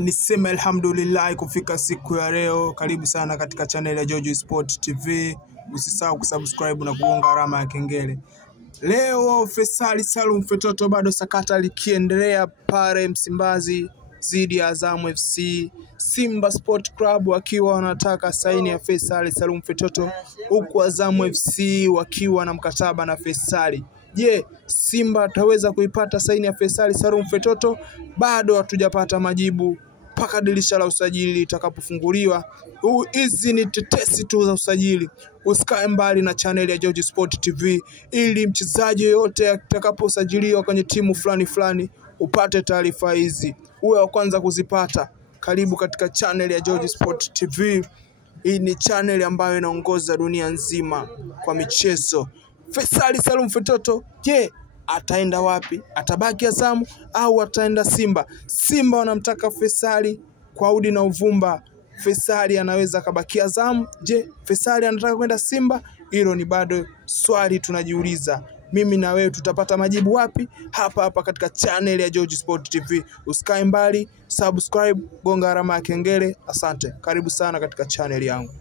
Niseme alhamdulillah kufika siku ya leo. Karibu sana katika channel ya George Sport TV. Usisahau kusubscribe na kugonga alama ya kengele. Leo Faisal Salum Feitoto bado sakata likiendelea pale Msimbazi zidi ya Azam FC. Simba Sport Club wakiwa wanataka saini ya Faisal Salum Feitoto, huku Azam FC wakiwa na mkataba na Faisal. Je, Simba ataweza kuipata saini ya Faisal Salum Feitoto? Bado hatujapata majibu mpaka dirisha la usajili litakapofunguliwa. Hizi ni tetesi tu za usajili. Usikae mbali na channel ya George Sport TV ili mchezaji yote atakaposajiliwa kwenye timu fulani upate taarifa hizi, uwe wa kwanza kuzipata. Karibu katika channel ya George Sport TV. Hii ni channel ambayo inaongoza dunia nzima kwa michezo. Faisal Salum Feitoto, je, ataenda wapi? Atabaki Azam au ataenda Simba? Simba wanamtaka Faisal kwa udi na uvumba. Faisal anaweza kabaki Azam. Je, Faisal anataka kwenda Simba? Hilo ni bado swali tunajiuliza. Mimi na wewe tutapata majibu wapi? Hapa katika channel ya George Sport TV. Usikae mbali, subscribe, gonga alama ya kengele. Asante. Karibu sana katika channel yangu.